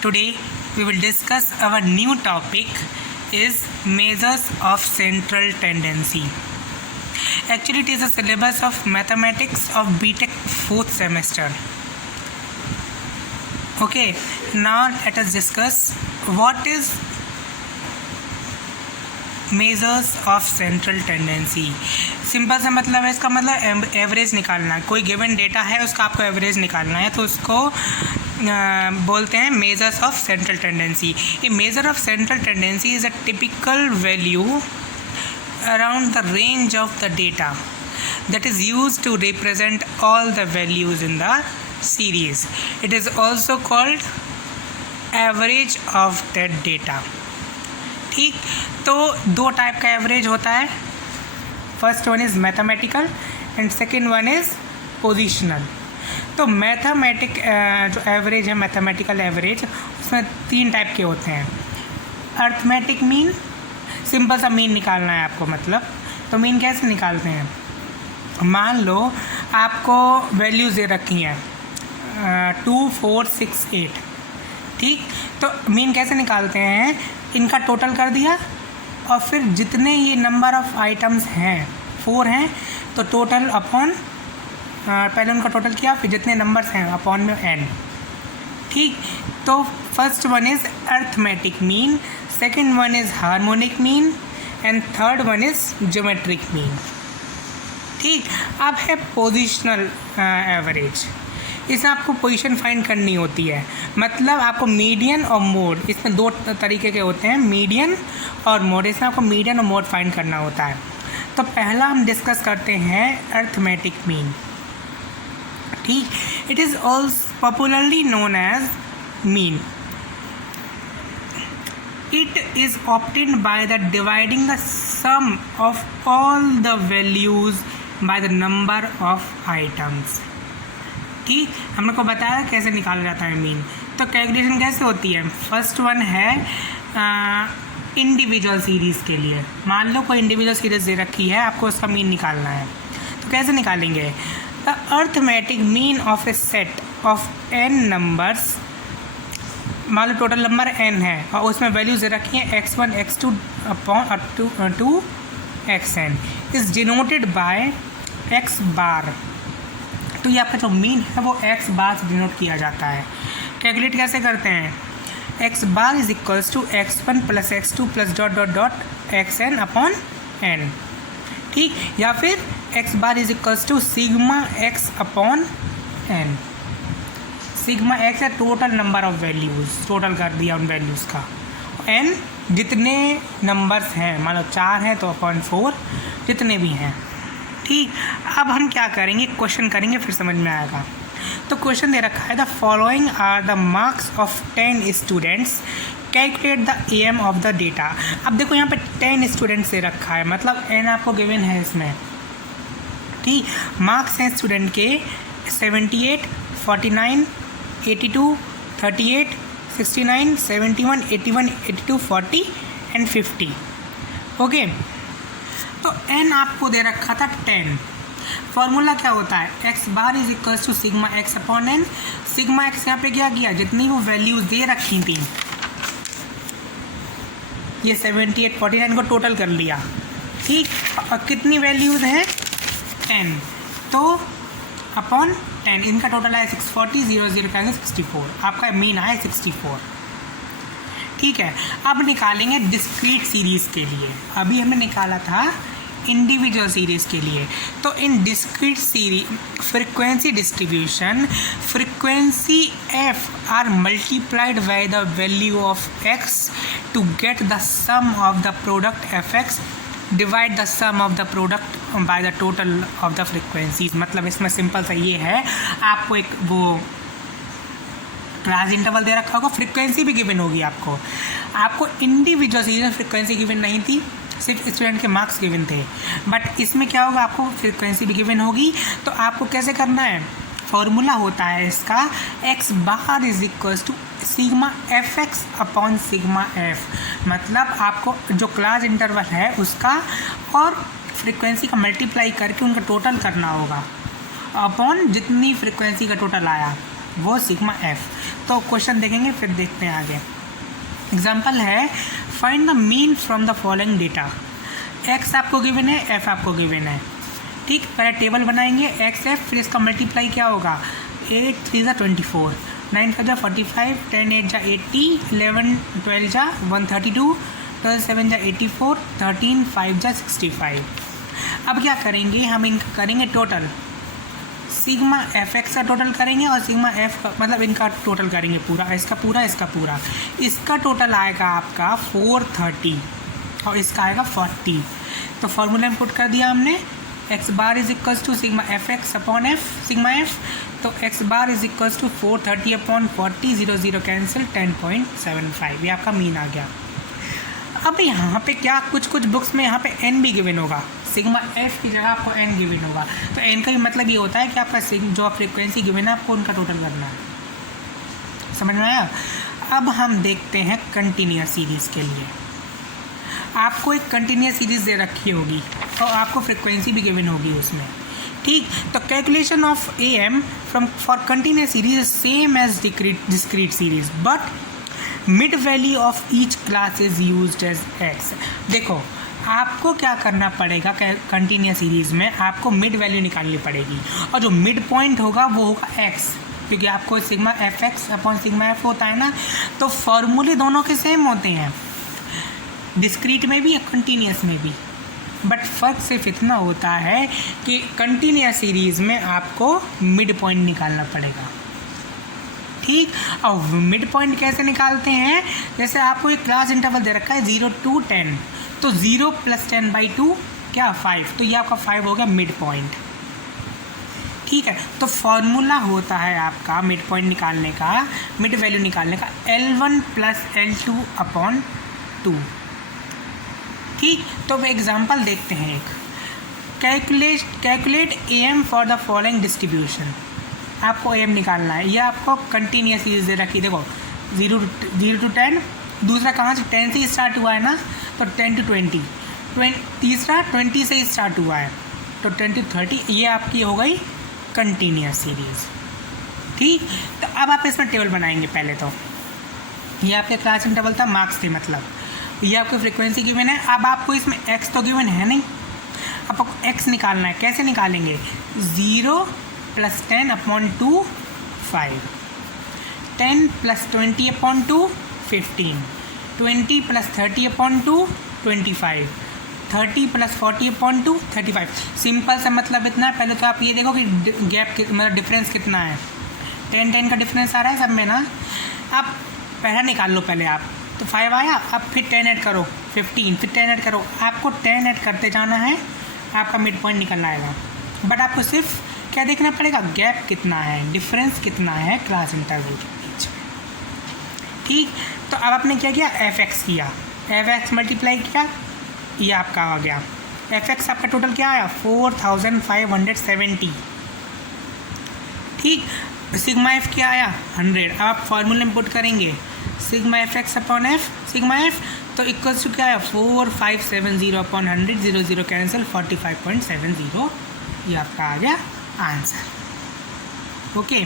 Today we will discuss our new topic is measures of central tendency. Actually it is a syllabus of mathematics of BTech 4th semester. Okay, now let us discuss what is measures of central tendency. Simple सा मतलब है इसका मतलब average निकालना है. कोई given data है उसका आपको एवरेज निकालना है तो उसको बोलते हैं measures of central tendency. A measure of central tendency is a typical value around the range of the data that is used to represent all the values in the series. It is also called average of that data. ठीक, तो दो type का average होता है. First one is mathematical and second one is positional. तो mathematic जो average है, mathematical average, उसमें तीन टाइप के होते हैं. अर्थमेटिक मीन, सिंपल सा मीन निकालना है आपको. मतलब तो मीन कैसे निकालते हैं, मान लो आपको वैल्यूज़ दे रखी हैं 2, 4, 6, 8. ठीक, तो मीन कैसे निकालते हैं, इनका टोटल कर दिया और फिर जितने ये नंबर ऑफ आइटम्स हैं 4 हैं तो टोटल अपॉन पहले उनका टोटल किया, फिर जितने नंबर्स हैं अपॉन में n. ठीक, तो first one is arithmetic mean, second one is harmonic mean and third one is geometric mean. ठीक, अब है पोजिशनल एवरेज. इसमें आपको पोजीशन फाइंड करनी होती है. मतलब आपको मीडियन और मोड, इसमें दो तरीके के होते हैं, मीडियन और मोड. इसमें आपको मीडियन और मोड फाइंड करना होता है. तो पहला हम डिस्कस करते हैं अर्थमेटिक मीन. ठीक, it is also popularly known as mean. It is obtained by the dividing the sum of all the values by the number of items. ठीक, हमने को बताया कैसे निकाला जाता है मीन. तो कैलकुलेशन कैसे होती है. फर्स्ट वन है इंडिविजुअल सीरीज़ के लिए. मान लो कोई इंडिविजुअल सीरीज़ दे रखी है, आपको उसका मीन निकालना है. तो कैसे निकालेंगे, the arithmetic mean of A set of n numbers. मान लो टोटल नंबर n है और उसमें वैल्यूज दे रखी हैं x1, x2 upon two xn is denoted by x बार. तो ये आपका जो मीन है वो x बार से डिनोट किया जाता है. कैलकुलेट कैसे करते हैं, x bar is equals to x1 plus x2 plus dot dot dot xn upon n. ठीक, या फिर x bar is equals to sigma x upon n. Sigma x है total number of values, total कर दिया उन values का. n जितने numbers हैं, मान लो 4 हैं तो अपॉन 4 जितने भी हैं. ठीक, अब हम क्या करेंगे, क्वेश्चन करेंगे फिर समझ में आएगा. तो क्वेश्चन दे रखा है, the following are the marks of 10 students, calculate the AM of the data. अब देखो यहाँ पे 10 स्टूडेंट्स दे रखा है, मतलब n आपको गिवन है इसमें. ठीक, मार्क्स हैं स्टूडेंट के 78, 49, 82, 38, 69, 71, 81, 82, 40 एंड 50. ओके, तो n आपको दे रखा था 10. फॉर्मूला क्या होता है, x bar is equals to sigma x upon n. Sigma x यहाँ पे क्या किया, जितनी वो वैल्यूज दे रखी थी, ये 78, 49 को टोटल कर लिया. ठीक, और कितनी वैल्यूज हैं n, तो अपॉन 10. इनका टोटल आया 640, 0 का 64. आपका मीन आया 64. ठीक है, अब निकालेंगे डिस्क्रीट सीरीज़ के लिए. अभी हमने निकाला था इंडिविजुअल सीरीज़ के लिए. तो in discrete series frequency distribution, frequency f are multiplied by the value of x to get the sum of the product fx divide the sum of the product by the total of the frequencies. मतलब इसमें simple सा ये है, आपको एक वो class interval दे रखा होगा, फ्रीक्वेंसी भी गिवन होगी आपको इंडिविजुअल सीरीज फ्रीक्वेंसी गिवन नहीं थी, सिर्फ स्टूडेंट के मार्क्स गिवन थे. बट इसमें क्या होगा, आपको फ्रीक्वेंसी भी गिवन होगी. तो आपको कैसे करना है, फॉर्मूला होता है इसका, x bar is equals to sigma fx upon sigma f. मतलब आपको जो क्लास इंटरवल है उसका और फ्रीक्वेंसी का मल्टीप्लाई करके उनका टोटल करना होगा अपॉन जितनी फ्रीक्वेंसी का टोटल आया वो सिग्मा f. तो क्वेश्चन देखेंगे फिर देखते हैं आगे। एग्जाम्पल है find the mean from the following data. X आपको गिवन है, एफ आपको गिवन है, ठीक। पहले टेबल बनाएंगे एक्स एफ, फिर इसका मल्टीप्लाई क्या होगा, 8 3 जा 24, 9 5 जा 45, 10 8 जा 80, 11 12 जा 132, 12 7 जा 84, 13 5 जा 65। अब क्या करेंगे, हम इनका करेंगे टोटल, सिग्मा एफ एक्स का टोटल करेंगे और सिग्मा एफ का मतलब इनका टोटल करेंगे पूरा, इसका पूरा इसका पूरा। इसका टोटल आएगा आपका 430 और इसका आएगा 40। तो फॉर्मूला में पुट कर दिया हमने, x bar is equals to sigma f x upon f sigma f, तो x bar is equals to 430 upon 40, 0 0 cancel, 10.75, ये आपका मीन आ गया। अब यहाँ पे क्या कुछ बुक्स में यहाँ पे एन भी गिवन होगा, सिग्मा एफ की जगह आपको एन गिवन होगा। तो एन का भी मतलब ये होता है कि आपका जो फ्रीक्वेंसी गिवन है आपको उनका टोटल करना है, समझ में आया। अब हम देखते हैं कंटिन्यूअस सीरीज़ के लिए। आपको एक कंटिन्यूअस सीरीज़ दे रखी होगी और आपको फ्रीक्वेंसी भी गिवन होगी उसमें, ठीक। तो calculation of A M from for continuous series same as discrete series but mid value of each class is used as X. देखो आपको क्या करना पड़ेगा, कंटिन्यूअस सीरीज़ में आपको मिड वैल्यू निकालनी पड़ेगी और जो मिड पॉइंट होगा वो होगा एक्स, क्योंकि आपको sigma f x upon sigma F होता है ना। तो फॉर्मूले दोनों के सेम होते हैं, डिस्क्रीट में भी या कंटिन्यूअस में भी, बट फ़र्क सिर्फ इतना होता है कि कंटिन्यूअस सीरीज़ में आपको मिड पॉइंट निकालना पड़ेगा, ठीक। और मिड पॉइंट कैसे निकालते हैं, जैसे आपको एक क्लास इंटरवल दे रखा है 0 to 10, तो 0 + 10/2 क्या 5, तो ये आपका 5 हो गया मिड पॉइंट, ठीक है। तो फॉर्मूला होता है आपका मिड पॉइंट निकालने का, मिड वैल्यू निकालने का, L1 + L2 अपॉन 2, ठीक। तो एग्जांपल देखते हैं एक, calculate AM for the following distribution. आपको AM निकालना है, यह आपको कंटिन्यूअस सीरीज दे रखी, देखो 0 to 10, दूसरा कहाँ से 10 से स्टार्ट हुआ है ना, तो 10 to 20, तीसरा 20 से स्टार्ट हुआ है तो 10 to 30, ये आपकी हो गई कंटिन्यूअस सीरीज़, ठीक। तो अब आप इसमें टेबल बनाएंगे। पहले तो ये आपके क्लास इंटरवल था, मार्क्स थे, मतलब ये आपकी फ्रीक्वेंसी गिवन है। अब आपको इसमें एक्स तो गिवन है नहीं, अब आपको एक्स निकालना है। कैसे निकालेंगे, 0 + 10 upon 2 5, 10 + 20 upon 2 15, 20 + 30 upon 2 25, 30 + 40 upon 2 35। Simple सा मतलब इतना है। पहले तो आप ये देखो कि गैप मतलब डिफरेंस कितना है, 10 का डिफरेंस आ रहा है सब में ना। अब पहला निकाल लो पहले आप, तो 5 आया, अब फिर 10 ऐड करो 15, फिर 10 ऐड करो, आपको 10 ऐड करते जाना है, आपका मिड पॉइंट निकलना आएगा। बट आपको सिर्फ क्या देखना पड़ेगा, गैप कितना है, डिफरेंस कितना है क्लास इंटरवल के बीच में, ठीक। तो अब आपने क्या किया, एफ एक्स किया, एफ एक्स मल्टीप्लाई किया, ये आपका आ गया। एफ एक्स आपका टोटल क्या आया, 4570, ठीक। सिग्मा एफ क्या आया, 100। अब आप फॉर्मूले में पुट करेंगे sigma f x upon f sigma f, तो इक्वल्स टू क्या आया, 4570 अपॉन 100, 0 0 कैंसिल, 45.70, ये आपका आ गया आंसर, ओके।